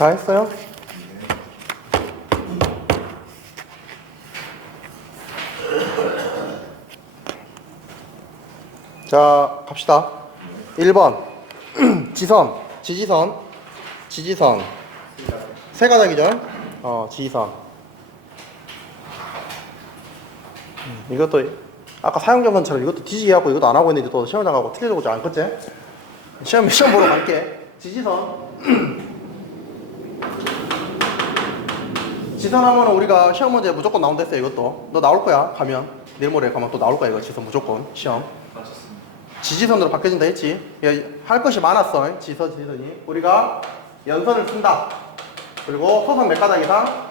다 했어요? 자, 갑시다. 1번. 지선, 지지선. 세 가닥이죠? 지지선. 이것도, 아까 사용자선처럼 이것도 뒤지게 하고 이것도 안 하고 있는데 또 시험장 가고 틀려주고 안 컸지? 시험 보러 갈게. 지지선. 지선하면 우리가 시험 문제 무조건 나온다 했어요, 이것도. 너 나올 거야, 가면. 내일 모레 가면 또 나올 거야, 이거 지선 무조건. 시험. 맞췄습니다. 지지선으로 바뀌어진다 했지. 할 것이 많았어, 지선이. 우리가 연선을 쓴다. 그리고 소선 몇 가닥 이상?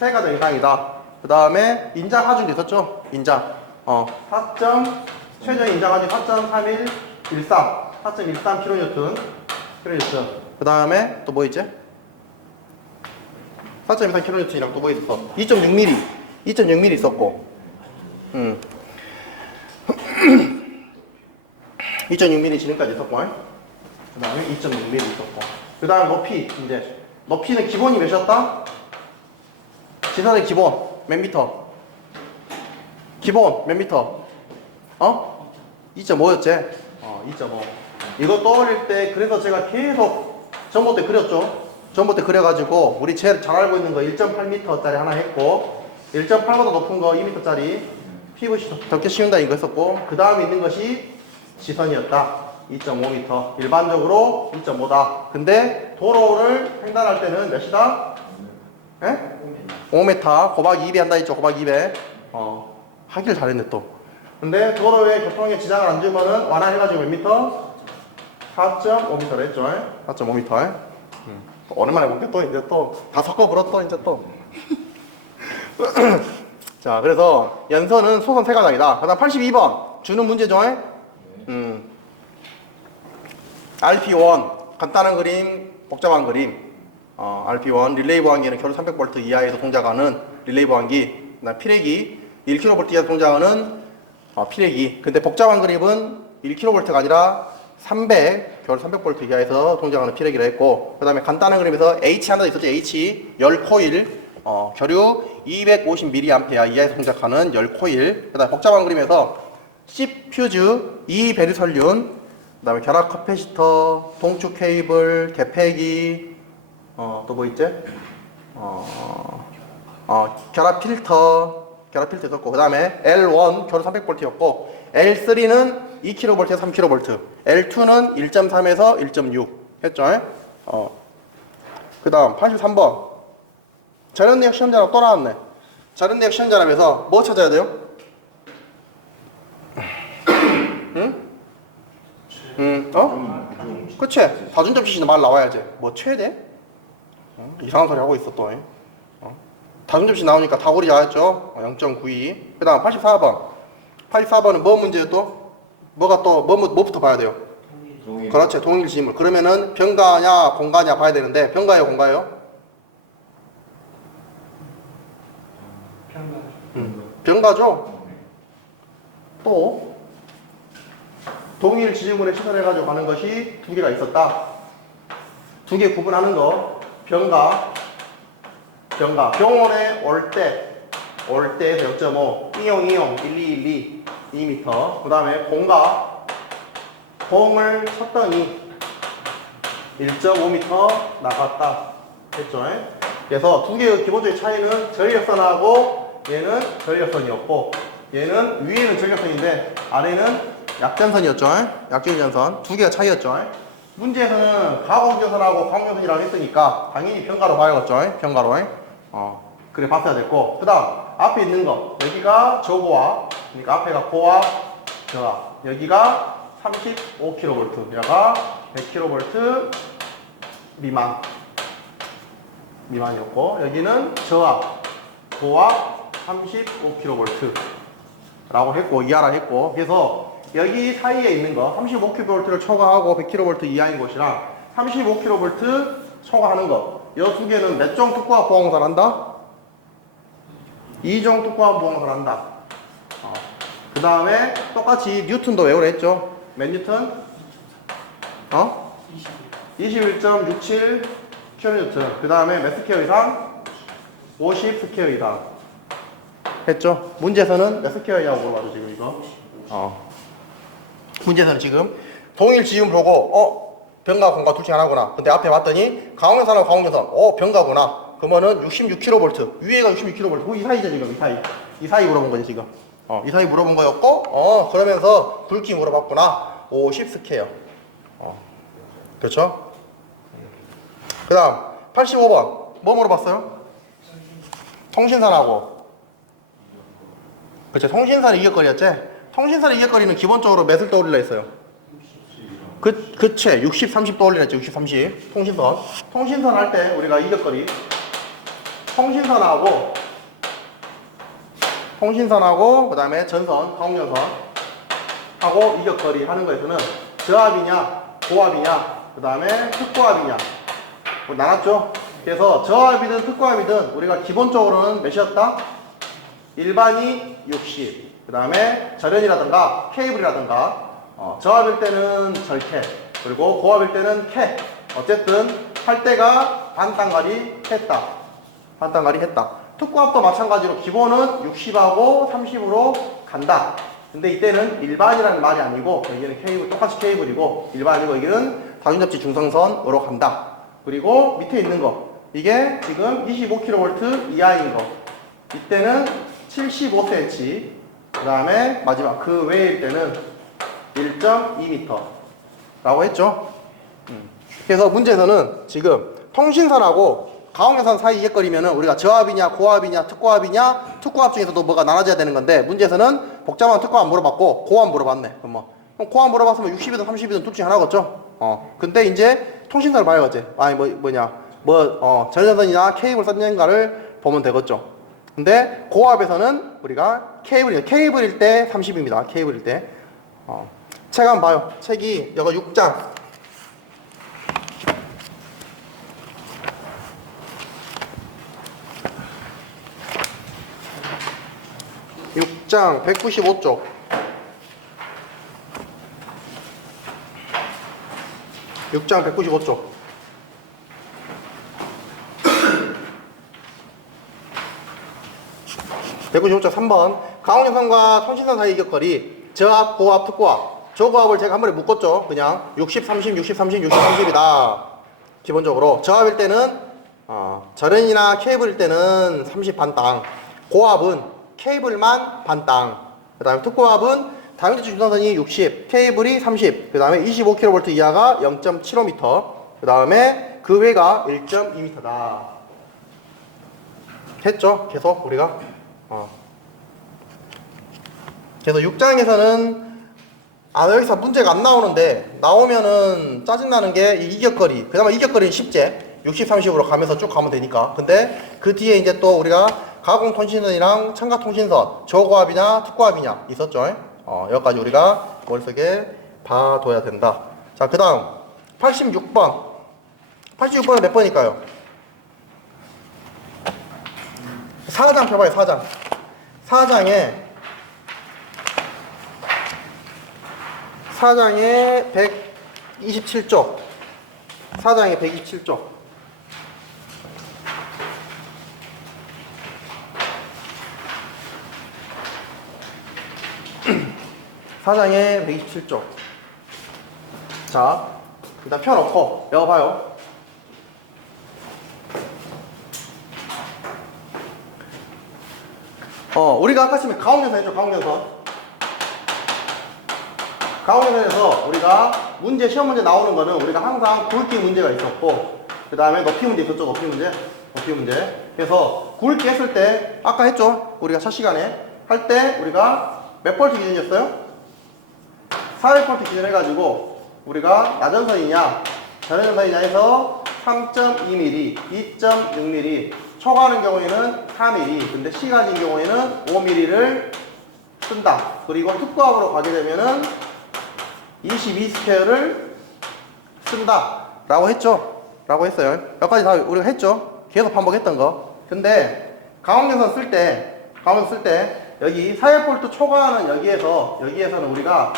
세 가닥 이상이다. 그 다음에 인장 하중도 있었죠? 인장. 4점, 최저 인장 하중 4.3113. 4.13kN. 그 다음에 또 뭐 있지? 4.23kN이랑 또 뭐 있었어? 2.6mm. 2.6mm 있었고. 2.6mm 지름까지 있었고. 그 다음에 2.6mm 있었고. 그 다음 높이. 이제 높이는 기본이 몇이었다? 지선의 기본 몇 미터? 기본 몇 미터? 2.5였지? 2.5. 이거 떠올릴 때 그래서 제가 계속 전보 때 그렸죠? 전보 때 그려가지고 우리 제일 잘 알고 있는 거 1.8m짜리 하나 했고 1.8보다 높은 거 2m짜리 PVC 덮개 씌운다 이거 했었고 그 다음에 있는 것이 지선이었다. 2.5m. 일반적으로 2.5다. 근데 도로를 횡단할 때는 몇이다? 5m. 곱하기 2배 한다 했죠. 곱하기 2배. 하길 잘했네 또. 근데 도로에 교통에 지장을 안 주면은 완화해가지고 몇 미터? 4.5m를 했죠. 4.5m. 오랜만에 볼게 또 이제 또 다 섞어버려 또 이제 또. 자, 그래서 연선은 소선 세 가닥이다. 그 다음 82번 주는 문제죠. RP1 간단한 그림, 복잡한 그림. RP1 릴레이 보안기는 겨루 300V 이하에서 동작하는 릴레이 보안기. 그다음 피레기 1kV 이하에서 동작하는 피레기. 근데 복잡한 그림은 1kV가 아니라 겨루 300V 이하에서 동작하는 피레기를 했고, 그 다음에 간단한 그림에서 H 하나 있었죠. H 열 코일. 겨류 250mA 이하에서 동작하는 열 코일. 그 다음에 복잡한 그림에서 C 퓨즈, E 배류설륜, 그 다음에 결합 커패시터, 동축 케이블, 개폐기, 또 뭐 있지? 결합 필터 있었고, 그 다음에 L1 겨루 300V였고, L3는 2kV에서 3kV, L2는 1.3에서 1.6 했죠? 그 다음 83번 자연내역 시험자랍 또 나왔네. 자연내역 시험자랍에서 뭐 찾아야 돼요? 그치? 다중접시는 말 나와야지. 뭐 최대? 이상한 소리 하고 있어 또. 다중접시 나오니까 다고리 나왔죠? 0.92. 그 다음 84번 84번은 뭐 문제예요 또? 뭐가 또 뭐부터 봐야 돼요? 동일. 그렇지, 동일 지물. 그러면은 병가냐 공가냐 봐야 되는데 병가예요 공가예요? 병가죠? 또 동일 지지물에 시설해가지고 가는 것이 두 개가 있었다. 두 개 구분하는 거. 병가. 병원에 올 때에서 0.5. 이용 1212 2m. 그 다음에 공가. 공을 쳤더니 1.5m 나갔다 했죠. 그래서 두 개의 기본적인 차이는 전력선하고 얘는 전력선이었고, 얘는 위에는 전력선인데 아래는 약전선이었죠. 약전선. 두 개가 차이였죠. 문제에서는 가공전선하고 광전선이라고 했으니까 당연히 병가로 봐야겠죠. 병가로. 그래 봤어야 됐고, 그 다음 앞에 있는 거. 여기가 저고와, 그러니까 앞에가 고와 저하. 여기가 35kV, 여기가 100kV 미만이었고, 여기는 저하, 고와 35kV 라고 했고, 이하라 했고, 그래서 여기 사이에 있는 거 35kV를 초과하고 100kV 이하인 곳이랑 35kV 초과하는 거, 이 두 개는 몇 종 특구와 보강사를 한다? 2종 특구와 보강사를 한다. 그 다음에 똑같이 뉴턴도 외우라 했죠. 몇 뉴턴? 21.67 킬로뉴턴. 그 다음에 몇 스퀘어 이상? 50 스퀘어 이상. 했죠? 문제에서는 몇 스퀘어냐고 물어봐도 지금 이거. 문제에서는 지금 동일 지름 보고 변과 공과 둘 중에 하나구나. 근데 앞에 봤더니 가공연산하고 가공연산 변과구나. 그러면은 66kV 위에가 66kV 이 사이죠 지금 이 사이 물어본 거지 지금. 이 사이 물어본 거였고 그러면서 굵기 물어봤구나. 50 스퀘어. 그렇죠? 그 다음 85번 뭐 물어봤어요? 통신선하고. 그렇죠. 통신선의 이격거리였지? 통신선의 이격거리는 기본적으로 몇을 떠올리려 했어요? 그치. 60, 30 떠올리려 했지. 60, 30. 통신선 할 때 우리가 이격거리 통신선하고 그 다음에 전선, 가공연선 하고 이격거리 하는 거에서는 저압이냐 고압이냐 그 다음에 특고압이냐 나눴죠? 그래서 저압이든 특고압이든 우리가 기본적으로는 몇이었다? 일반이 60, 그 다음에 절연이라든가 케이블이라든가 저압일 때는 절캐, 그리고 고압일 때는 캐. 어쨌든 할 때가 반땅가리 했다. 특고압도 마찬가지로 기본은 60하고 30으로 간다. 근데 이때는 일반이라는 말이 아니고 여기는 케이블, 똑같이 케이블이고 일반이고 여기는 다중접지 중성선으로 간다. 그리고 밑에 있는 거 이게 지금 25kV 이하인 거 이때는 75cm, 그 다음에 마지막 그 외일 때는 1.2m 라고 했죠. 그래서 문제에서는 지금 통신선하고 가공연선 사이 이격거리면은 우리가 저압이냐 고압이냐 특고압이냐 특고압 중에서도 뭐가 나눠져야 되는 건데 문제에서는 복잡한 특고압 물어봤고 고압 물어봤네. 그럼 고압 물어봤으면 60이든 30이든 둘 중에 하나겠죠. 근데 이제 통신선을 봐야겠지. 전선이나 케이블 썼는가를 보면 되겠죠. 근데 고압에서는 우리가 케이블일 때 30입니다. 케이블일 때. 책 한번 봐요. 책이 이거 6장. 6장 195쪽. 6장 195쪽. 195쪽 3번. 가공연선과 통신선 사이 이격거리 저압, 고압, 특고압. 저고압을 제가 한 번에 묶었죠. 그냥 60, 30, 60, 30, 60, 30이다. 기본적으로 저압일 때는 절연이나 케이블일 때는 30 반땅. 고압은 케이블만 반땅. 그 다음에 특고압은 다중접지 중성선이 60, 케이블이 30, 그 다음에 25kV 이하가 0.75m, 그 다음에 그 외가 1.2m다. 했죠? 계속 우리가. 그래서 6장에서는 여기서 문제가 안 나오는데 나오면은 짜증나는 게 이 이격거리. 그나마 이격거리는 쉽지. 60, 30으로 가면서 쭉 가면 되니까. 근데 그 뒤에 이제 또 우리가 가공통신선이랑 첨가통신선 저고압이냐 특고압이냐 있었죠. 여기까지 우리가 머릿속에 봐둬야 된다. 자, 그 다음 86번. 86번은 몇 번일까요? 4장 펴봐요. 4장. 4장에 127쪽. 4장에 127쪽. 4장에 127쪽. 자, 일단 펴놓고 외워봐요. 우리가 아까 처음에 가공연선 했죠. 가공연선에서 우리가 시험 문제 나오는 거는 우리가 항상 굵기 문제가 있었고, 그 다음에 높이 문제 있었죠. 높이 문제. 그래서 굵기 했을 때 아까 했죠. 우리가 첫 시간에 할 때 우리가 몇 볼트 기준이었어요? 400V 기준 해가지고 우리가 나전선이냐 전연선이냐 해서 3.2mm, 2.6mm, 초가는 경우에는 4mm, 근데 시가진 경우에는 5mm를 쓴다. 그리고 특고압으로 가게 되면은 22스퀘어를 쓴다 라고 했죠. 라고 했어요. 여기까지 다 우리가 했죠. 계속 반복했던 거. 근데 가공연선 쓸 때 여기 400V 초과하는 여기에서는 우리가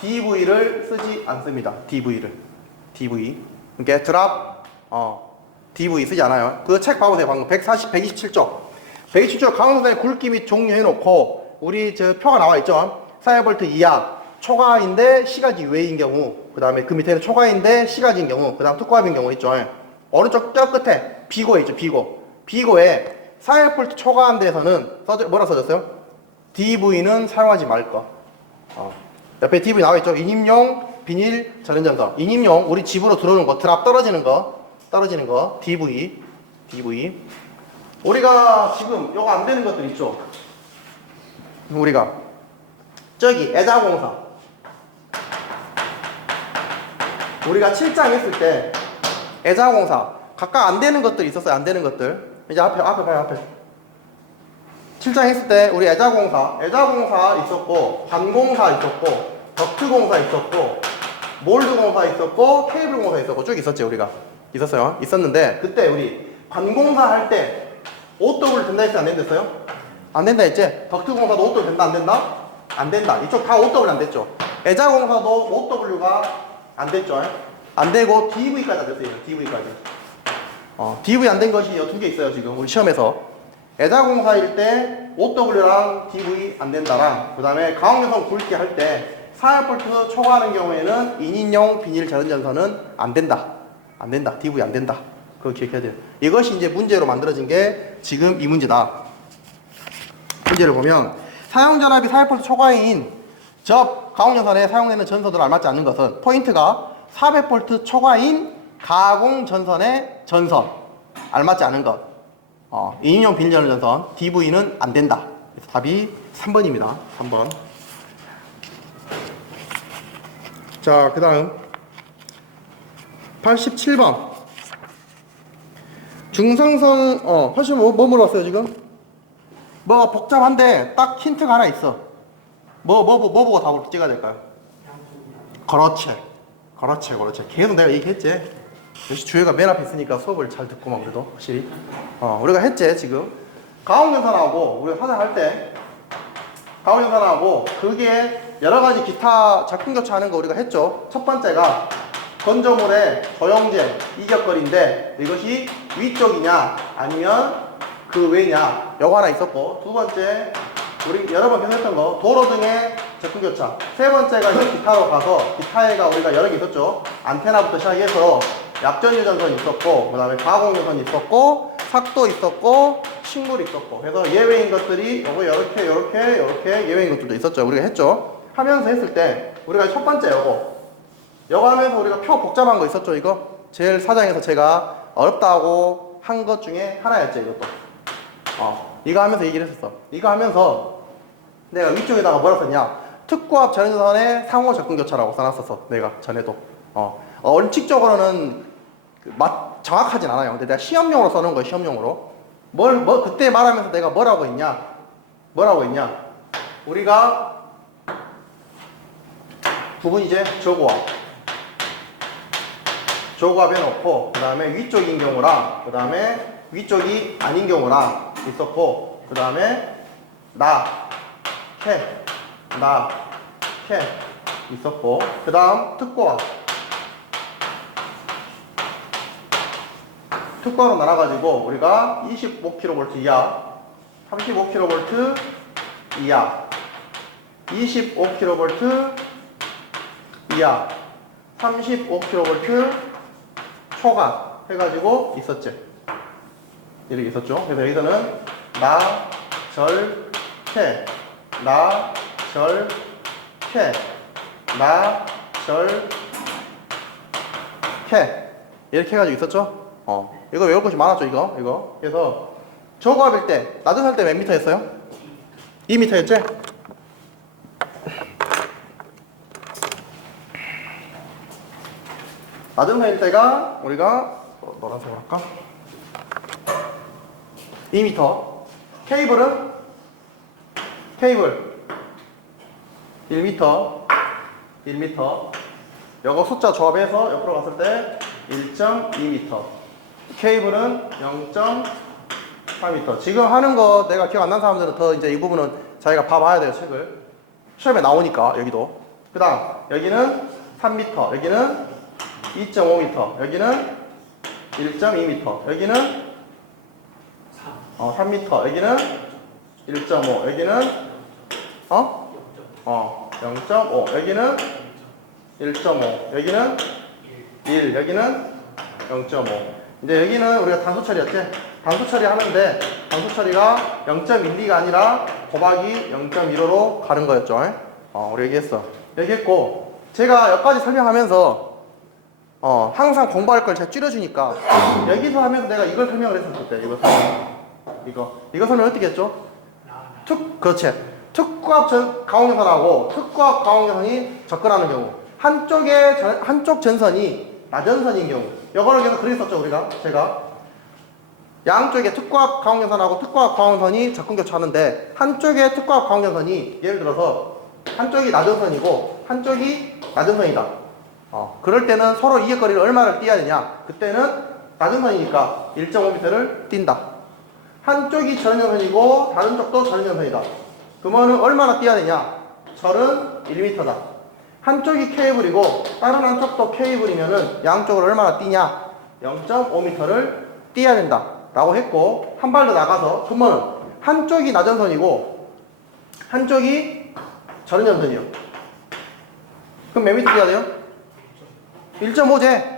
DV를 쓰지 않습니다. DV. 그러니까 드랍, DV 쓰지 않아요. 그 책 봐보세요. 방금 127쪽. 127쪽 강원선의 굵기 및 종류 해놓고 우리 저 표가 나와 있죠. 4V 이하 초과인데 시가지 외인 경우, 그 다음에 그 밑에는 초과인데 시가지인 경우, 그 다음 특과합인 경우 있죠. 오른쪽 뼈 끝에 비고에 있죠. 비고에 4V 초과한 데서는 뭐라 써졌어요? DV는 사용하지 말 거. 옆에 DV 나와 있죠. 인임용 비닐 전연전선. 인임용 우리 집으로 들어오는 거, 드랍 떨어지는 거 DV. 우리가 지금 요거 안 되는 것들 있죠. 우리가 저기 애자공사 우리가 칠장했을 때 애자공사 각각 안 되는 것들이 있었어요. 안 되는 것들 이제 앞에 봐요. 앞에 칠장했을 때 우리 애자공사 있었고, 관공사 있었고, 덕트공사 있었고, 몰드공사 있었고, 케이블공사 있었고 쭉 있었죠. 우리가 있었는데 그때 우리 관공사 할 때 OW 된다 했어요? 안 된다 했어요? 안 된다 했지? 덕트공사도 OW 된다 안 된다? 안 된다. 이쪽 다 OW 안 됐죠. 애자공사도 OW가 안 됐죠. 안 되고 DV까지 안 됐어요. DV까지. DV 안 된 것이 두 개 있어요. 지금 우리 시험에서. 애자공사일 때 OW랑 DV 안 된다랑, 그 다음에 가공연선 굵기 할 때 4V 초과하는 경우에는 인인용 비닐 전선은 안 된다. DV 안 된다. 그거 기억해야 돼요. 이것이 이제 문제로 만들어진 게 지금 이 문제다. 문제를 보면 사용전압이 4V 초과인 접 가공전선에 사용되는 전선으로 알맞지 않는 것은 포인트가 400V 초과인 가공전선의 전선 알맞지 않은 것. 인인용 비닐 전선 DV는 안 된다. 그래서 답이 3번입니다. 3번. 자, 그 다음 87번 중성선 85 뭐 물어봤어요 지금? 뭐 복잡한데 딱 힌트가 하나 있어. 뭐 보고 답을 찍어야 될까요? 그렇지. 계속 내가 얘기했지. 역시 주혜가 맨 앞에 있으니까 수업을 잘 듣고만 그래도 확실히. 우리가 했지 지금. 가공연선하고 우리가 사장할 때 가공연선하고 그게 여러 가지 기타 작품 교체하는 거 우리가 했죠. 첫 번째가 건조물의 조영제 이격거리인데 이것이 위쪽이냐 아니면 그 외냐 요거 하나 있었고, 두 번째 우리 여러 번 계속 했던 거 도로 등의 제품 교차, 세 번째가 이제 기타로 가서 기타에가 우리가 여러 개 있었죠. 안테나부터 시작해서 약전유전선 있었고, 그 다음에 가공유선 있었고, 삭도 있었고, 식물 있었고, 그래서 예외인 것들이 요거 요렇게 예외인 것들도 있었죠. 우리가 했죠. 하면서 했을 때 우리가 첫 번째 요거 하면서 우리가 표 복잡한 거 있었죠. 이거 제일 사장에서 제가 어렵다고 한 것 중에 하나였죠. 이것도 이거 하면서 얘기를 했었어. 이거 하면서 내가 위쪽에다가 뭐라 썼냐, 특고압 전선의 상호 접근 교차라고 써놨었어. 내가 전에도 원칙적으로는 정확하진 않아요. 근데 내가 시험용으로 써놓은 거예요. 시험용으로 그때 말하면서 내가 뭐라고 했냐 우리가 부분 이제 저고압 해놓고, 그 다음에 위쪽인 경우랑, 그 다음에 위쪽이 아닌 경우랑 있었고, 그 다음에 캐 있었고, 그 다음 특고로 나눠가지고 우리가 25kV 이하, 35kV 이하, 25kV 이하, 35kV 초과 해가지고 있었지. 이렇게 있었죠. 그래서 여기서는 캐 이렇게 해가지고 있었죠. 이거 외울 것이 많았죠. 이거. 그래서 저고압일 때 낮은 살 때 몇 미터였어요? 2미터였지? 낮은 살일 때가 우리가 노란색으로 할까? 2m. 케이블 1m. 요거 숫자 조합해서 옆으로 갔을 때 1.2m. 케이블은 0.4m. 지금 하는 거 내가 기억 안 나는 사람들은 더 이제 이 부분은 자기가 봐봐야 돼요. 책을. 시험에 나오니까 여기도. 그 다음 여기는 3m. 여기는 2.5m. 여기는 1.2m. 여기는 3m. 여기는 1.5. 여기는 0.5. 여기는 1.5. 여기는 1. 여기는 0.5. 이제 여기는 우리가 단수 처리였지? 단수 처리 하는데 단수 처리가 0.12가 아니라 곱하기 0.15로 가는 거였죠. 우리 얘기했어. 얘기했고, 제가 여기까지 설명하면서 항상 공부할 걸 제가 줄여주니까 여기서 하면서 내가 이걸 설명을 했었을 때 이거 설명 어떻게 했죠? 그렇지. 특구압 가공계선하고 특구압 가공계선이 접근하는 경우, 한쪽 전선이 나전선인 경우, 이거를 계속 그랬었죠 우리가. 제가 양쪽에 특구압 가공계선하고 특구압 가공계선이 접근 교차하는데, 한쪽에 특구압 가공계선이 예를 들어서 한쪽이 나전선이고 한쪽이 나전선이다. 그럴 때는 서로 이격거리를 얼마를 띄어야 되냐? 그때는 나전선이니까 1.5m를 띈다. 한쪽이 절연전선이고 다른 쪽도 절연전선이다. 그러면 얼마나 띄어야 되냐? 절은 1m다. 한쪽이 케이블이고 다른 한쪽도 케이블이면은 양쪽을 얼마나 띄냐? 0.5m를 띄어야 된다 라고 했고, 한 발 더 나가서 그러면 한쪽이 나전선이고 한쪽이 절연전선이요. 그럼 몇 미터 띄어야 돼요? 1.5제.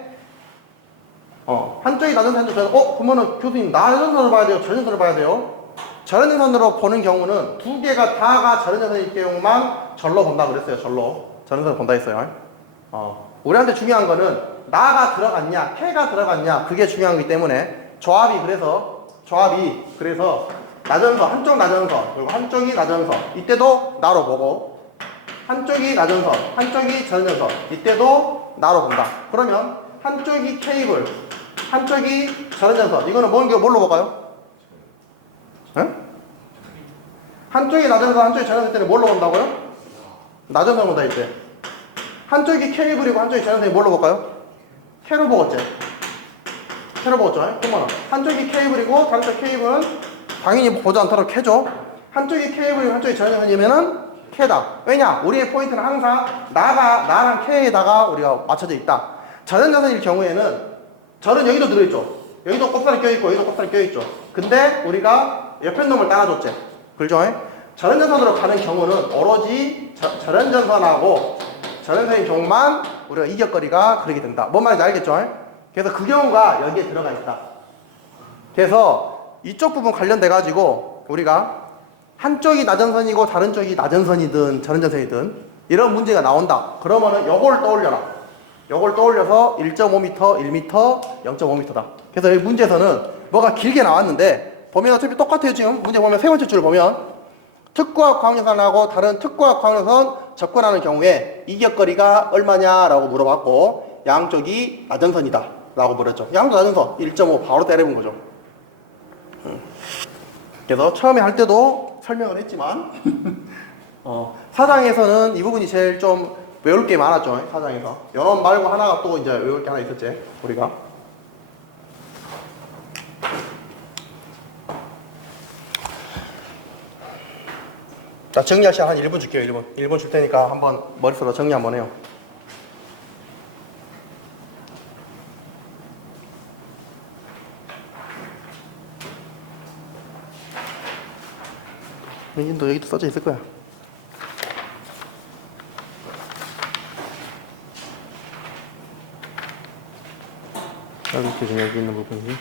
한쪽이 나전선, 한쪽 절연선. 그러면은 교수님 나전선을 봐야 돼요? 절연선을 봐야 돼요? 절연전선으로 보는 경우는 두 개가 다가 절연전선일 경우만 절로 본다 그랬어요. 절연선을 본다 했어요. 우리한테 중요한 거는 나가 들어갔냐, K가 들어갔냐, 그게 중요한 거기 때문에 조합이 그래서 나전선, 한쪽 나전선, 그리고 한쪽이 나전선, 이때도 나로 보고, 한쪽이 나전선, 한쪽이 절연전선, 이때도 나로 본다. 그러면 한쪽이 케이블, 한쪽이 절연전선, 이거는 뭘로 볼까요? 한쪽이 나전선, 한쪽이 절연전선 때는 뭘로 본다고요? 나전선 본다 이때. 한쪽이 케이블이고 한쪽이 절연선이 뭘로 볼까요? K로 보겠지. 그러면 한쪽이 케이블이고 한쪽 케이블은 당연히 보지 않도록 K죠. 한쪽이 케이블이고 한쪽이 절연전선이면은 K다. 왜냐? 우리의 포인트는 항상 나랑 K에다가 우리가 맞춰져 있다. 절연전선일 경우에는 절은 여기도 들어있죠. 여기도 꼽살이 껴있고 여기도 꼽살이 껴있죠. 근데 우리가 옆에 놈을 따라줬지. 그렇죠? 절연전선으로 가는 경우는 오로지 절연전선하고 절연선인 경우만 우리가 이격거리가 그러게 된다. 뭔 말인지 알겠죠? 그래서 그 경우가 여기에 들어가 있다. 그래서 이쪽 부분 관련돼 가지고 우리가 한쪽이 나전선이고 다른 쪽이 나전선이든 절연전선이든 이런 문제가 나온다. 그러면은 요걸 떠올려라. 요걸 떠올려서 1.5m, 1m, 0.5m다. 그래서 여기 문제에서는 뭐가 길게 나왔는데 보면 어차피 똑같아요. 지금 문제 보면 세 번째 줄 보면 특구압 가공계선하고 다른 특구압 가공계선 접근하는 경우에 이격거리가 얼마냐라고 물어봤고, 양쪽이 나전선이다 라고 물었죠. 양쪽 나전선 1.5 바로 때려본 거죠. 그래서 처음에 할 때도 설명을 했지만 사장에서는 이 부분이 제일 좀 외울 게 많았죠. 사장에서 연원 말고 하나가 또 이제 외울 게 하나 있었지 우리가. 자, 정리할 시간 한 1분 줄게요. 1분 줄 테니까 한번 머릿속으로 정리 한번 해요. 여기도 써져 있을 거야. 여기 지금 여기 있는 부분이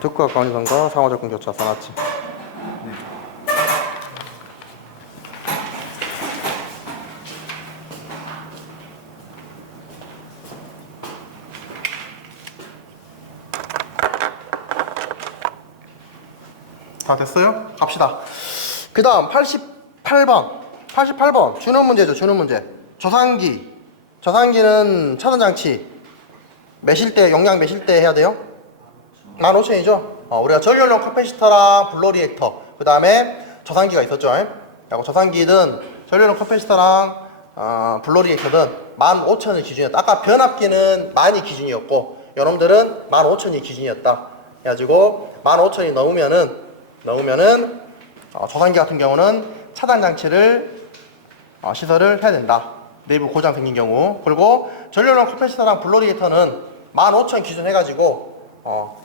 특구압 가공계선과 상호접근 교차 써놨지. 다 됐어요? 갑시다. 그 다음 88번 주는 문제죠. 주는 문제. 조산기는 차단장치 매실 때, 용량 매실 때 해야 돼요? 15,000이죠. 우리가 전류용 커패시터랑 블로리액터, 그 다음에 조산기가 있었죠. 그리고 조산기든 전류용 커패시터랑 블로리액터든 15,000을 기준이었다. 아까 변압기는 10,000이 기준이었고 여러분들은 15,000이 기준이었다. 그래가지고 15,000이 넘으면은 조산기 같은 경우는 차단 장치를 시설을 해야 된다. 내부 고장 생긴 경우. 그리고 전류용 커패시터랑 블로리에이터는 15,000 기준 해가지고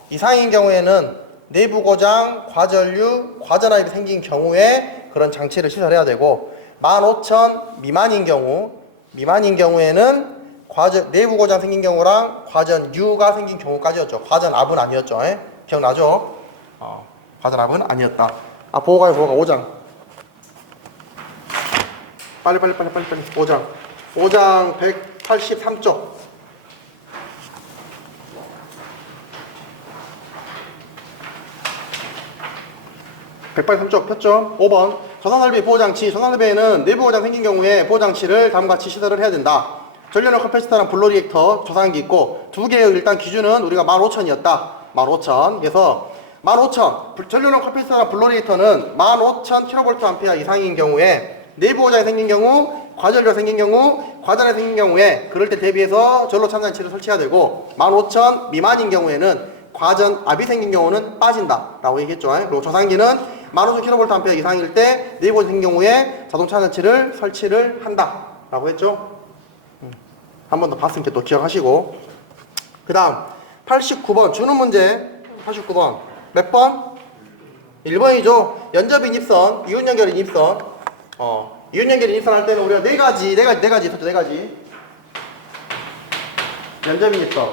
이상인 경우에는 내부 고장, 과전류, 과전압이 생긴 경우에 그런 장치를 시설해야 되고 15,000 미만인 경우에는 내부 고장 생긴 경우랑 과전유가 생긴 경우까지였죠. 과전압은 아니었죠. 기억나죠? 과전압은 아니었다. 보호가요, 보호가 5장. 빨리. 5장 183쪽. 183쪽 폈죠? 5번. 전산설비 보호장치. 전산설비에는 내부 고장 생긴 경우에 보호장치를 다음과 같이 시설을 해야 된다. 전류용 커패시터랑 블로리액터 조사한게 있고 두 개의 일단 기준은 우리가 15,000이었다. 15,000. 그래서 15,000 전류용 커패시터랑 블로리액터는 15,000kVA 이상인 경우에 내부 고장이 생긴 경우, 과전류가 생긴 경우, 과전이 생긴 경우에 그럴 때 대비해서 전로 차단장치를 설치해야 되고 15,000 미만인 경우에는 과전압이 생긴 경우는 빠진다 라고 얘기했죠. 그리고 조상기는 15,000kVA 이상일 때 내부 고장 생긴 경우에 자동차 차단치를 설치를 한다 라고 했죠. 한 번 더 봤으니까 또 기억하시고. 그 다음 89번 주는 문제. 89번 몇 번? 1번이죠. 연접인 입선, 이온 연결인 입선. 이온 연결인 입선 할 때는 우리가 네 가지 있었죠. 네 가지. 연접인 입선.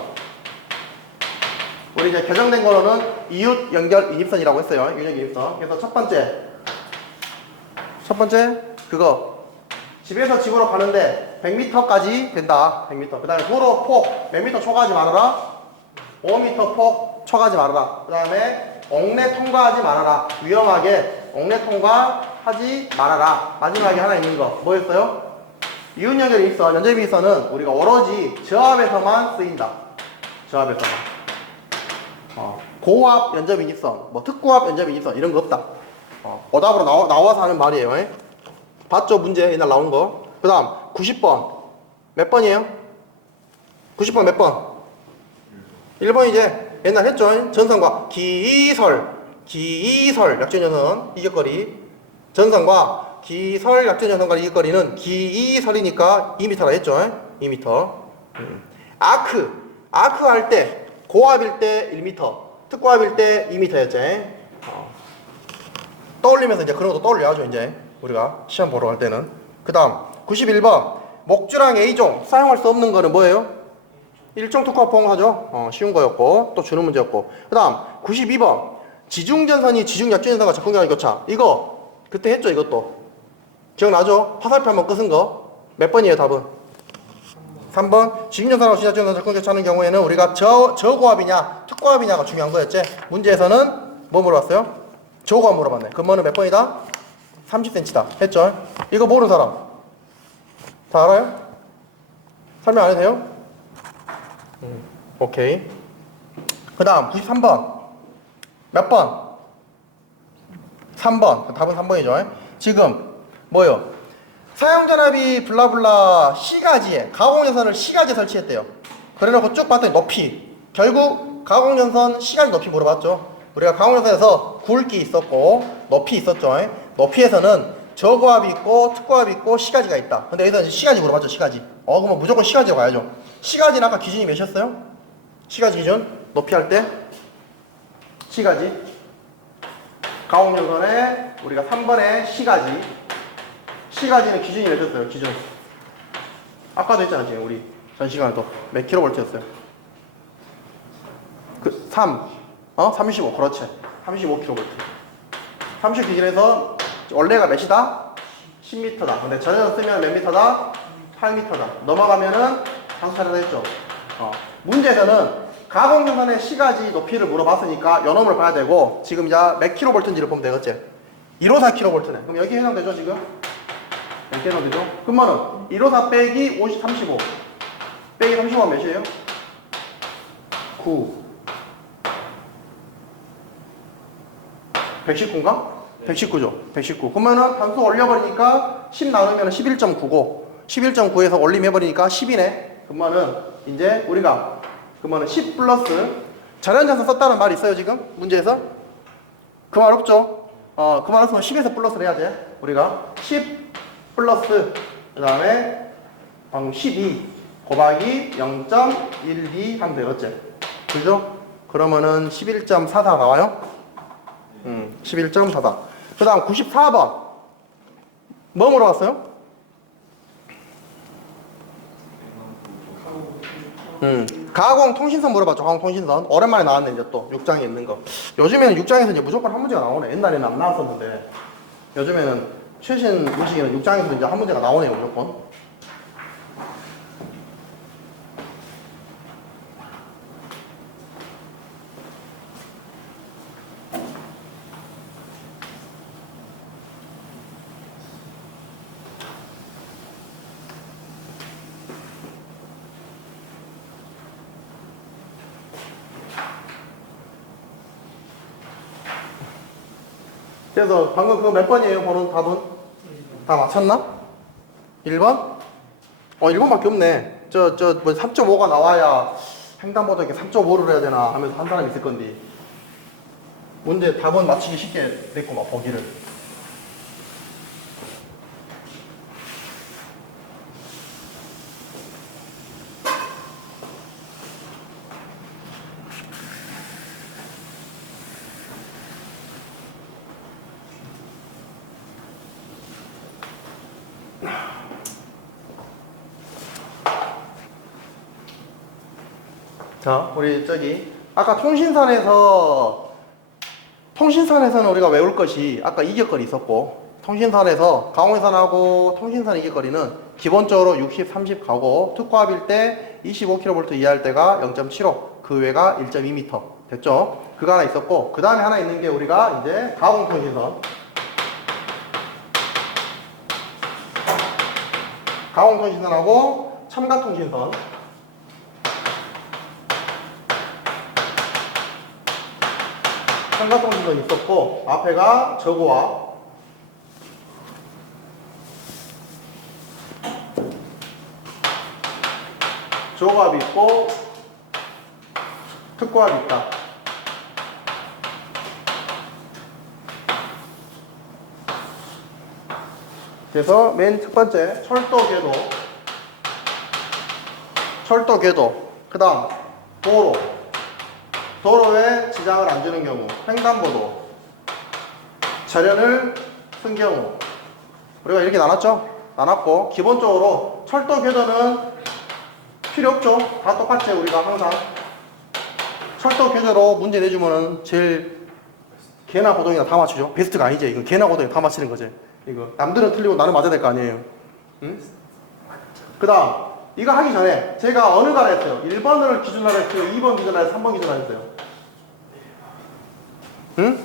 우리 이제 개정된 거로는 이웃 연결 인입선이라고 했어요. 이웃 연결 인입선. 그래서 첫 번째 그거 집에서 집으로 가는데 100m까지 된다. 100m. 그 다음에 도로 폭 몇 미터 초과하지 말아라. 5m 폭 초과하지 말아라. 그 다음에 옥내 통과하지 말아라. 위험하게 옥내 통과하지 말아라. 마지막에 하나 있는 거 뭐였어요? 이웃 연결 인입선, 연접인 인입선은 우리가 오로지 저압에서만 쓰인다. 저압에서만. 고압 연접인 입선, 뭐 특고압 연접인 입선 이런 거 없다. 오답으로 나와서 하는 말이에요. 봤죠? 문제 옛날 나온 거. 그 다음 90번 몇 번이에요? 90번 몇 번? 1번 이제 옛날 했죠? 전선과 기설 약전전선 이격거리 전선과 기설 약전전선과 이격거리는 기설이니까 2m라 했죠? 2m. 아크 할 때 고압일 때 1m, 특고압일 때 2m였지. 떠올리면서 이제 그런 것도 떠올려야죠, 이제. 우리가 시험 보러 갈 때는. 그 다음, 91번. 목줄랑 A종 사용할 수 없는 거는 뭐예요? 일종 특고압 보험하죠. 쉬운 거였고, 또 주는 문제였고. 그 다음, 92번. 지중전선이 지중약전전선과 적분경화 교차. 이거, 그때 했죠, 이것도. 기억나죠? 화살표 한번 끄은 거. 몇 번이에요, 답은? 3번 지중전선하고 지중전선 적분 교차하는 경우에는 우리가 저고압이냐 특고압이냐가 중요한 거였지. 문제에서는 뭐 물어봤어요? 저고압 물어봤네. 근무는 몇 번이다? 30cm다 했죠. 이거 모르는 사람 다 알아요? 설명 안 해도 돼요? 오케이. 그 다음 93번 몇 번? 3번. 답은 3번이죠. 지금 뭐요? 사용전압이 블라블라 C가지에 가공연선을 C가지에 설치했대요. 그래놓고 쭉 봤더니 높이. 결국 가공연선 C가지 높이 물어봤죠. 우리가 가공연선에서 굵기 있었고 높이 있었죠. 높이에서는 저고압이 있고 특고압이 있고 C가지가 있다. 근데 여기서 C가지 물어봤죠. C가지. 그러면 무조건 C가지로 가야죠. C가지는 아까 기준이 몇이었어요? C가지 기준? 높이 할 때 C가지. 가공연선에 우리가 3번에 C가지. C가지는 기준이 몇이었어요? 기준. 아까도 했잖아, 지금 우리 전 시간에도 몇 킬로볼트였어요? 35. 그렇지. 35kV. 30 기준에서 원래가 몇이다? 10m다. 근데 전에서 쓰면 몇 미터다? 8m다. 넘어가면은 장수 차례다 했죠. 문제에서는 가공연선의 C가지 높이를 물어봤으니까 요놈을 봐야 되고 지금 이제 몇 킬로볼트인지를 보면 되겠지. 154kV네. 그럼 여기 해당되죠, 지금? 이렇게 해당되죠? 그러면은 154 빼기 35 빼기 35가 몇이에요? 9 119인가? 119죠. 119. 그러면은 단수 올려버리니까 10 나누면 11.9고 11.9에서 올림해버리니까 10이네. 그러면은 이제 우리가 그러면은 10 플러스 절연전선 썼다는 말이 있어요, 지금? 문제에서? 그 말 없죠? 그 말 없으면 10에서 플러스를 해야지. 우리가 10 플러스 그 다음에 방금 12 곱하기 0.12 하면 되겠지. 그죠? 그러면은 11.44 나와요? 11.44. 그 다음 94번. 뭐 물어봤어요? 가공통신선 물어봤죠. 가공통신선. 오랜만에 나왔네, 이제 또. 6장에 있는 거. 요즘에는 6장에서 이제 무조건 한 문제가 나오네. 옛날에는 안 나왔었는데. 요즘에는 최신 문식에는 6장에서 이제 한 문제가 나오네요, 무조건. 그래서 방금 그거 몇 번이에요? 보는 답은? 다 맞췄나? 1번? 1번밖에 없네. 뭐 3.5가 나와야 횡단보도에 3.5를 해야 되나 하면서 한 사람이 있을 건데. 문제 답은 맞히기 쉽게 됐고, 막 보기를. 자, 우리 아까 통신선에서는 우리가 외울 것이 아까 이격거리 있었고, 통신선에서 가공회선하고 통신선 이격거리는 기본적으로 60, 30 가고, 특고합일 때 25kV 이하일 때가 0.75, 그 외가 1.2m. 됐죠? 그거 하나 있었고, 그 다음에 하나 있는 게 우리가 이제 가공통신선. 가공통신선하고 첨가통신선. 첨가통신선 있었고, 앞에가 저고압. 저고압이 있고, 특고압이 있다. 그래서 맨 첫 번째, 철도 궤도. 그 다음, 도로에 지장을 안 주는 경우, 횡단보도, 절연을 쓴 경우. 우리가 이렇게 나눴죠? 나눴고, 기본적으로 철도 궤도는 필요 없죠? 다 똑같지, 우리가 항상. 철도 궤도로 문제 내주면은 제일 개나 고동이나 다 맞추죠? 베스트가 아니지. 이건 개나 고동이 다 맞히는 거지. 이거. 남들은 틀리고 나는 맞아야 될 거 아니에요. 응? 그 다음, 이거 하기 전에 제가 어느 가라 했어요? 1번을 기준으로 했어요? 2번 기준으로 했어요? 3번 기준으로 했어요? 응?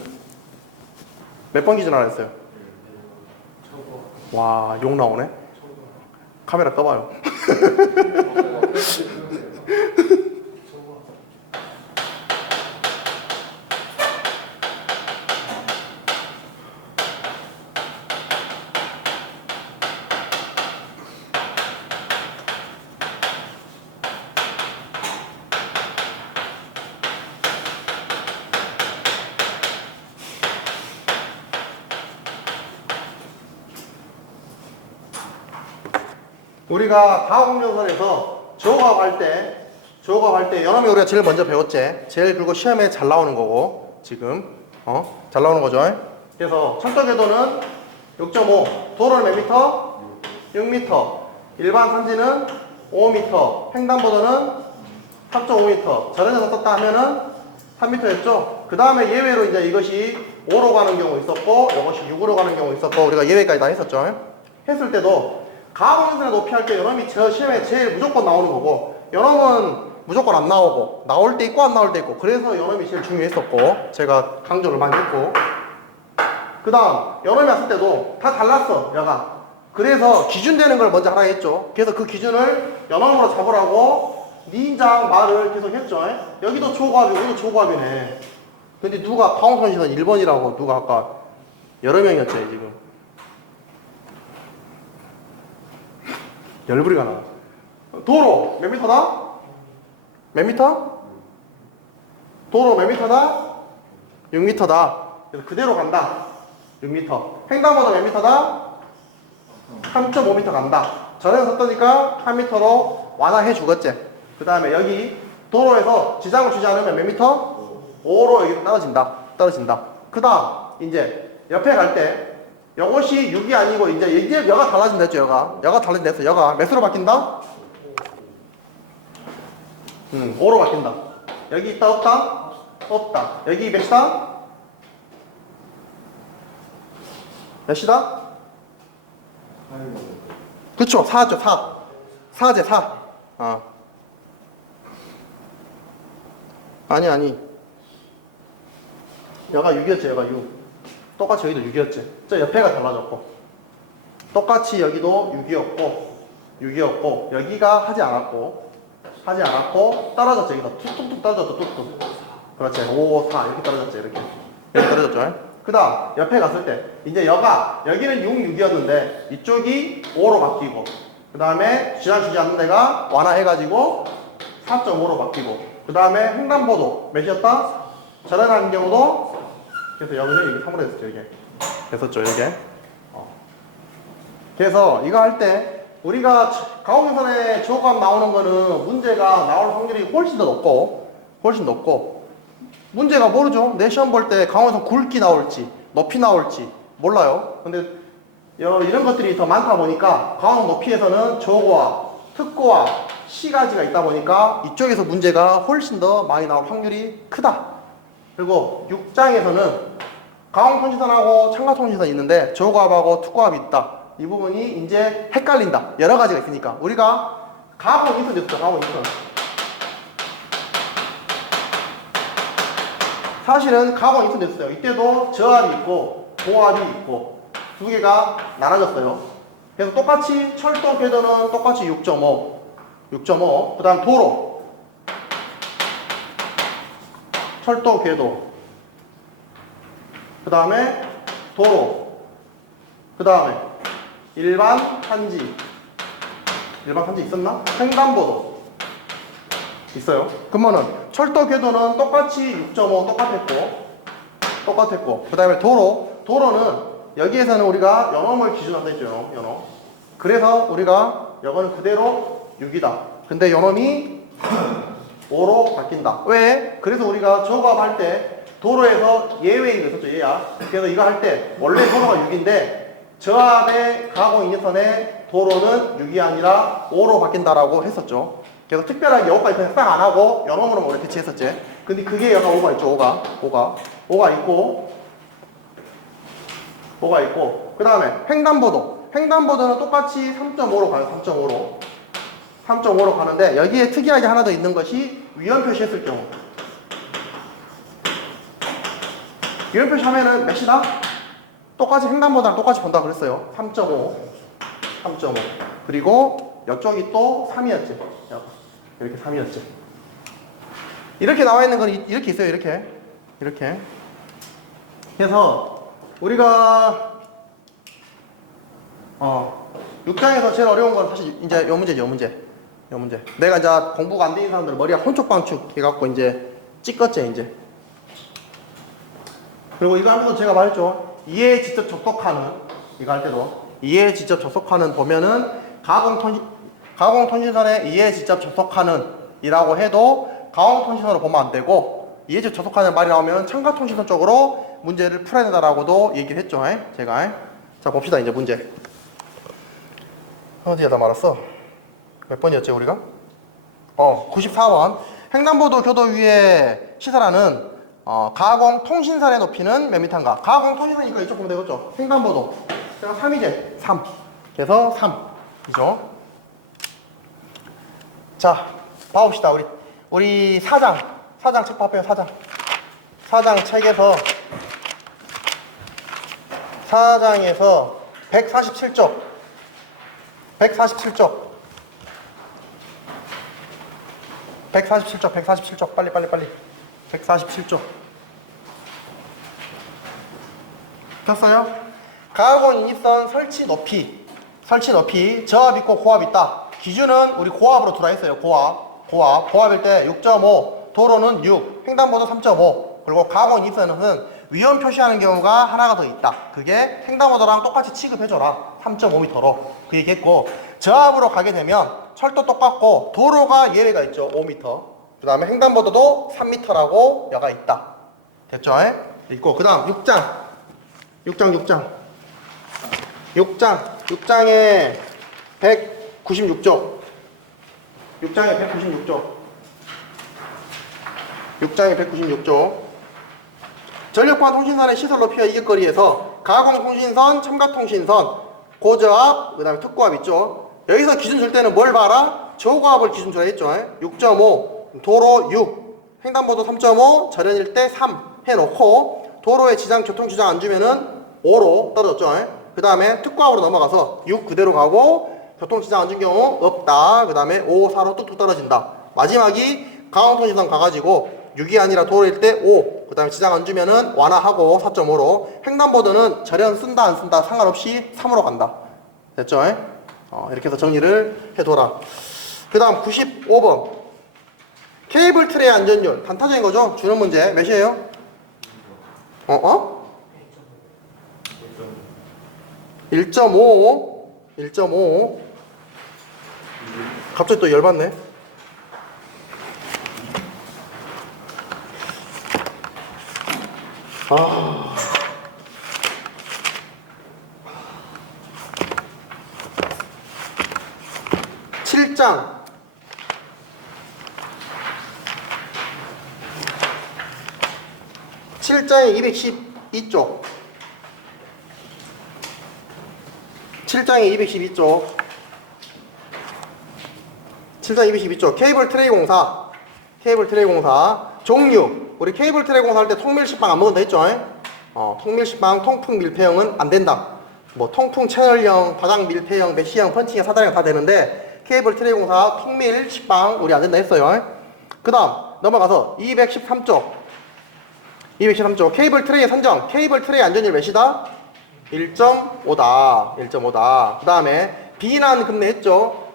몇 번 기준으로 했어요? 와, 욕 나오네? 카메라 꺼봐요. 우리가 가공용선에서 저고압할 때 연함이 우리가 제일 먼저 배웠지. 제일 그리고 시험에 잘 나오는 거고 지금 잘 나오는 거죠. 그래서 철도 궤도는 6.5, 도로는 몇 미터? 6미터. 일반 산지는 5미터. 횡단보도는 3.5미터. 저런데서 썼다 하면은 3미터였죠. 그 다음에 예외로 이제 이것이 5로 가는 경우 있었고, 이것이 6으로 가는 경우 있었고, 우리가 예외까지 다 했었죠. 했을 때도 가공용선의 높이 할 때 연함이 저 시험에 제일 무조건 나오는 거고, 연함은 무조건 안 나오고, 나올 때 있고 안 나올 때 있고, 그래서 연함이 제일 중요했었고, 제가 강조를 많이 했고, 그 다음 연함이 왔을 때도 다 달랐어, 야가. 그래서 기준 되는 걸 먼저 하라 했죠. 그래서 그 기준을 연함으로 잡으라고 니장 말을 계속 했죠. 여기도 초고압이고 여기도 초고압이네. 근데 누가 가공통신선 1번이라고 누가 아까 여러 명이었죠 지금. 열불이가 나. 도로 몇 미터다? 몇 미터? 도로 몇 미터다? 6미터다. 그래서 그대로 간다. 6미터. 횡단보도 몇 미터다? 3.5미터 간다. 전에서 썼으니까 3미터로 완화해 주겠지. 그 다음에 여기 도로에서 지장을 주지 않으면 몇 미터? 5로 여기 떨어진다. 그 다음, 이제 옆에 갈 때, 이것이 6이 아니고, 이제 여가 달라진다 했죠, 여가 달라진다. 여가 몇으로 바뀐다? 5로 바뀐다. 여기 있다, 없다? 없다. 여기 몇이다? 몇이다? 그쵸, 4죠, 4. 4제, 4. 아니. 여가 6이었지, 여가 6. 똑같이 여기도 6이었지. 저 옆에가 달라졌고. 똑같이 여기도 6이었고, 여기가 하지 않았고, 떨어졌죠, 여기서. 툭툭툭 떨어졌죠, 툭툭. 그렇지, 5, 4, 이렇게 떨어졌죠, 이렇게 떨어졌죠. 그 다음, 옆에 갔을 때, 이제 여기는 6, 6이었는데, 이쪽이 5로 바뀌고, 그 다음에 주지 않는 데가 완화해가지고, 4.5로 바뀌고, 그 다음에 횡단보도 몇이었다? 절연하는 경우도, 그래서 여기는 이게 3으로 됐었죠, 이게. 됐었죠, 이게. 그래서 이거 할 때, 우리가 가공유선에 주어값 나오는 거는 문제가 나올 확률이 훨씬 높고, 문제가 모르죠. 내 시험 볼 때 가공유선 굵기 나올지, 높이 나올지 몰라요. 근데 이런 것들이 더 많다 보니까 가공 높이에서는 저고와 특고와 시가지가 있다 보니까 이쪽에서 문제가 훨씬 더 많이 나올 확률이 크다. 그리고 6장에서는 가공통신선하고 참가통신선이 있는데 저고압하고 특고압이 있다. 이 부분이 이제 헷갈린다. 여러 가지가 있으니까. 우리가 가공이선 됐죠, 가공이선. 사실은 가공이선 됐어요. 이때도 저압이 있고 고압이 있고 두 개가 나눠졌어요. 그래서 똑같이 철도 궤도는 똑같이 6.5. 그 다음 도로. 철도 궤도. 그 다음에 도로. 그 다음에 일반 탄지 있었나? 횡단보도 있어요. 그러면은 철도 궤도는 똑같이 6.5 똑같았고 그 다음에 도로는 여기에서는 우리가 연홈을 기준으로 했죠. 연홈. 그래서 우리가 이거는 그대로 6이다. 근데 연홈이 5로 바뀐다. 왜? 그래서 우리가 저거압 할 때 도로에서 예외가 있었죠. 얘야. 그래서 이거 할 때 원래 도로가 6인데 저압의 가공인유선의 도로는 6이 아니라 5로 바뀐다라고 했었죠. 그래서 특별하게 여기까지 그냥 싹 안 하고 연홈으로 원래 대체했었지. 근데 그게 여기가 5가 있죠. 5가 있고 그 다음에 횡단보도는 똑같이 3.5로 가요. 3.5로 가는데 여기에 특이하게 하나 더 있는 것이 위험 표시했을 경우. 위험 표시하면은 몇이다? 똑같이 횡단보도랑 똑같이 본다 그랬어요. 3.5. 그리고 이쪽이 또 3이었지. 이렇게 3이었지. 이렇게 나와 있는 건 이렇게 있어요. 이렇게. 그래서 우리가 6장에서 제일 어려운 건 사실 이제 요 문제. 내가 이제 공부가 안 되는 사람들 머리가 혼축방축 해갖고 이제 찍었지 이제. 그리고 이거 하면서 제가 말했죠. 이해에 직접 접속하는, 이거 할 때도 이해에 직접 접속하는 보면은 가공통신선에 이해에 직접 접속하는 이라고 해도 가공통신선으로 보면 안 되고, 이해에 직접 접속하는 말이 나오면 참가통신선 쪽으로 문제를 풀어야 된다라고도 얘기를 했죠. 제가. 자, 봅시다. 이제 문제. 어디에 다 말았어? 몇 번이었지 우리가? 94번. 횡단보도 교도 위에 시설하는 가공통신선의 높이는 몇 미터인가? 가공통신선이니까 이쪽 보면 되겠죠? 횡단보도. 제가 3이제. 3. 그래서 3이죠. 자, 봐봅시다. 우리 사장 책 봐봐요. 사장 책에서 사장에서 147쪽 빨리 147쪽 폈어요? 가공인입선 설치 높이 저압 있고 고압 있다. 기준은 우리 고압으로 두라 했어요. 고압일 때 6.5, 도로는 6, 횡단보도 3.5. 그리고 가공인입선은 위험 표시하는 경우가 하나가 더 있다. 그게 횡단보도랑 똑같이 취급해줘라. 3.5m로. 그 얘기했고, 저압으로 가게 되면 철도 똑같고 도로가 예외가 있죠. 5m. 그 다음에 횡단보도도 3m라고 여가 있다. 됐죠? 있고 그 다음 6장에 196조 6장에 196조 전력과 통신선의 시설 높이와 이격거리에서 가공통신선, 첨가통신선, 고저압, 그 다음에 특고압 있죠. 여기서 기준 줄 때는 뭘 봐라? 저고압을 기준 줘야 했죠. 6.5, 도로 6, 횡단보도 3.5, 절연일 때 3 해놓고 도로에 지장, 교통지장 안 주면은 5로 떨어졌죠. 그 다음에 특고압으로 넘어가서 6 그대로 가고 교통지장 안 준 경우 없다. 그 다음에 5, 4로 뚝뚝 떨어진다. 마지막이 가공통신선 가가지고 6이 아니라 도로일 때 5, 그 다음에 지장 안 주면은 완화하고 4.5로 횡단보도는 절연 쓴다 안 쓴다 상관없이 3으로 간다. 됐죠? 이렇게 해서 정리를 해둬라. 그 다음 95번 케이블 트레이 안전율 단타적인 거죠? 주는 문제 몇이에요? 1.5 갑자기 또 열받네. 아. 칠장 7장에 212쪽 7장에 212쪽 7장 212쪽 케이블 트레이 공사 종류 우리 케이블 트레이 공사 할 때 통밀식빵 안 먹는다 했죠? 통밀식빵, 통풍 밀폐형은 안 된다. 뭐 통풍 채널형, 바닥 밀폐형, 메쉬형, 펀칭형, 사다리형 다 되는데 케이블 트레이 공사 통밀식빵 우리 안 된다 했어요. 그 다음 넘어가서 213쪽 케이블 트레이 선정 케이블 트레이 안전율 몇이다? 1.5다. 그 다음에 비난 금내했죠.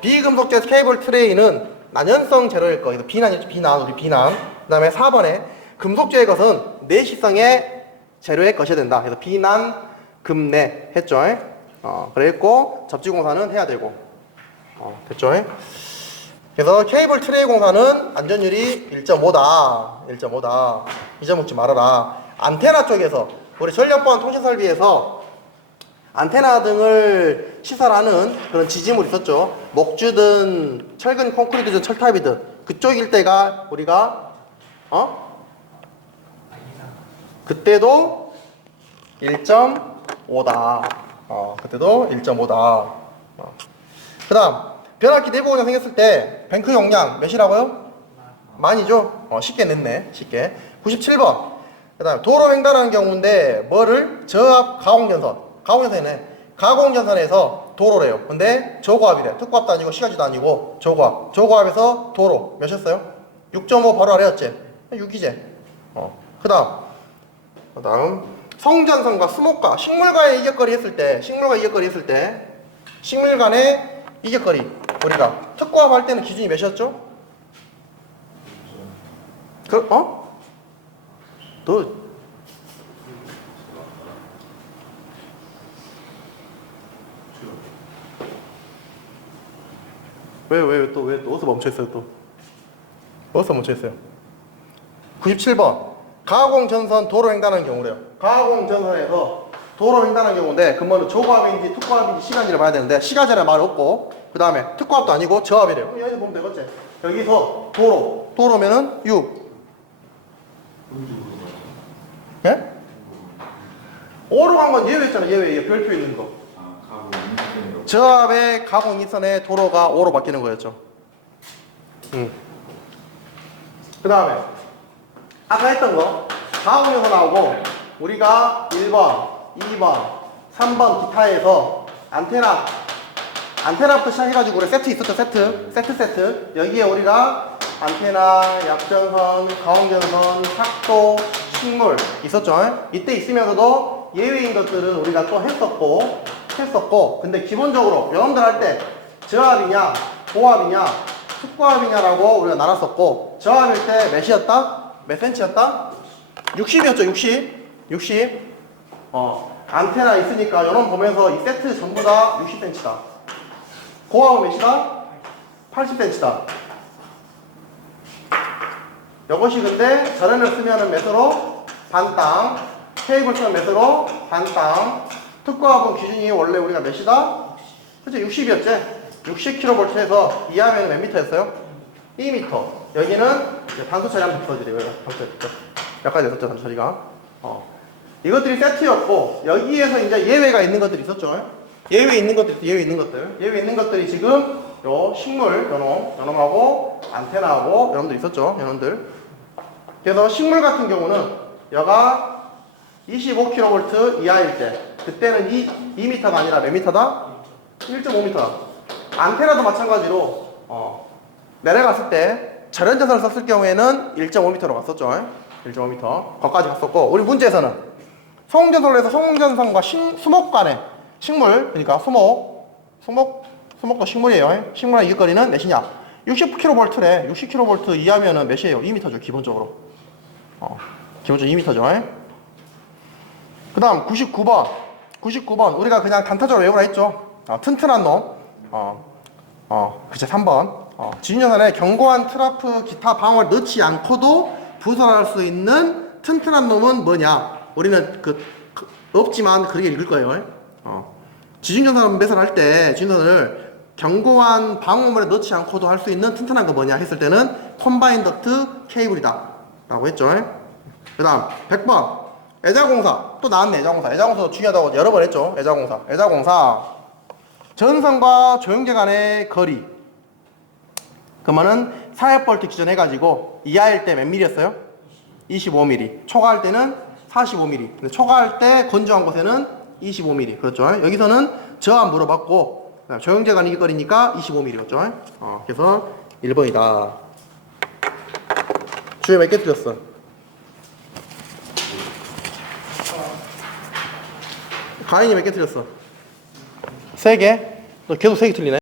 비금속재 케이블 트레이는 난연성 재료일 거. 그래서 비난이죠. 비난. 그 다음에 4번에 금속재의 것은 내시성의 재료의 것이 된다. 그래서 비난 금내 했죠. 그랬고 접지공사는 해야 되고. 됐죠. 그래서 케이블 트레이 공사는 안전율이 1.5다. 잊어먹지 말아라. 안테나 쪽에서 우리 전력보안 통신설비에서 안테나 등을 시설하는 그런 지지물이 있었죠. 목주든 철근 콘크리트든 철탑이든 그쪽 일대가 우리가 그때도 1.5다. 그때도 1.5다. 그 다음 변압기 내부 공장 생겼을 때 뱅크 용량 몇이라고요? 만이죠? 쉽게 냈네. 쉽게 97번 그 다음에 도로 횡단하는 경우인데 뭐를? 저압 가공전선이네. 가공전선에서 도로래요. 근데 저고압이래. 특고압도 아니고 시가지도 아니고 저고압에서 도로 몇이었어요? 6.5 바로 아래였지? 6이제. 그 다음 성전선과 수목가 식물과의 이격거리 했을 때 식물 간의 이격거리 우리가 특고압 할 때는 기준이 몇이었죠? 너 왜 또 어디서 멈춰있어요 또? 어디서 멈춰있어요? 97번 가공전선 도로 횡단하는 경우래요. 가공전선에서 도로 횡단하는 경우인데 그러면 저고압인지 특고압인지 시간지를 봐야 되는데 시가지는 말 없고 그 다음에 특고압도 아니고 저압이래요. 그럼 여기서 보면 되겠지? 여기서 도로면은 6 예? 5로 간 건 예외였잖아. 예외 별표 있는 거. 저압의 가공 이선의 도로가 5로 바뀌는 거였죠. 그 다음에 아까 했던 거 가공에서 나오고 우리가 1번, 2번, 3번 기타에서 안테나부터 시작해가지고 우리 세트 있었죠. 세트 여기에 우리가 안테나, 약전선, 가공전선, 삭도, 식물 있었죠. 이때 있으면서도 예외인 것들은 우리가 또 했었고 근데 기본적으로 여러분들 할 때 저압이냐 고압이냐 특고압이냐라고 우리가 나눴었고 저압일 때 몇이었다? 몇 센치였다? 60이었죠. 60 안테나 있으니까 여러분 보면서 이 세트 전부 다 60cm다. 고압은 몇이다? 80cm다. 이것이 근데 절연을 쓰면은 몇으로? 반땅. 케이블 쓰는 몇으로? 반땅. 특고합은 기준이 원래 우리가 몇이다? 그치? 60이었지? 60kV에서 이하면 몇 미터였어요? 2m. 여기는 단수 처리 한번 붙여드려요. 단수 처리. 몇 가지 있었죠, 단수 처리가. 이것들이 세트였고, 여기에서 이제 예외가 있는 것들이 있었죠. 예외 있는 것들이 지금 요 식물, 요놈하고 안테나하고 여러분들 있었죠, 여러분들. 그래서 식물 같은 경우는 여가 25kV 이하일 때, 그때는 2m가 아니라 몇 미터다? 1.5m다. 안테나도 마찬가지로 내려갔을 때 절연자선을 썼을 경우에는 1.5m로 갔었죠. 1.5m. 거기까지 갔었고, 우리 문제에서는 소음전선을 해서 소음전선과 수목 간의 식물, 그러니까 수목도 식물이에요. 식물의 이격거리는 몇이냐? 60kV래. 60kV 이하면은 몇이에요? 2m죠, 기본적으로. 기본적으로 2m죠. 그 다음 99번 우리가 그냥 단타적으로 외우라 했죠. 튼튼한 놈. 그쵸, 3번. 지진전선에 견고한 트라프 기타 방어를 넣지 않고도 부설할 수 있는 튼튼한 놈은 뭐냐? 우리는 없지만 그렇게 읽을 거예요. 지진전선 배설할 때 지진전선을 견고한 방어물에 넣지 않고도 할 수 있는 튼튼한 거 뭐냐 했을 때는 콤바인 덕트 케이블이다 라고 했죠. 그 다음 100번 애자공사. 또 나왔네. 애자공사 중요하다고 여러 번 했죠. 애자공사 전선과 조형제 간의 거리, 그러면은 400V 기준 해가지고 이하일 때 몇 mm였어요? 25mm. 초과할 때는 45mm. 근데 초과할 때 건조한 곳에는 25mm. 그렇죠? 여기서는 저항 물어봤고, 조형제 간의 거리니까 25mm였죠? 그래서 1번이다. 주에 몇 개 틀렸어? 가인이 몇 개 틀렸어? 3개? 너 계속 3개 틀리네?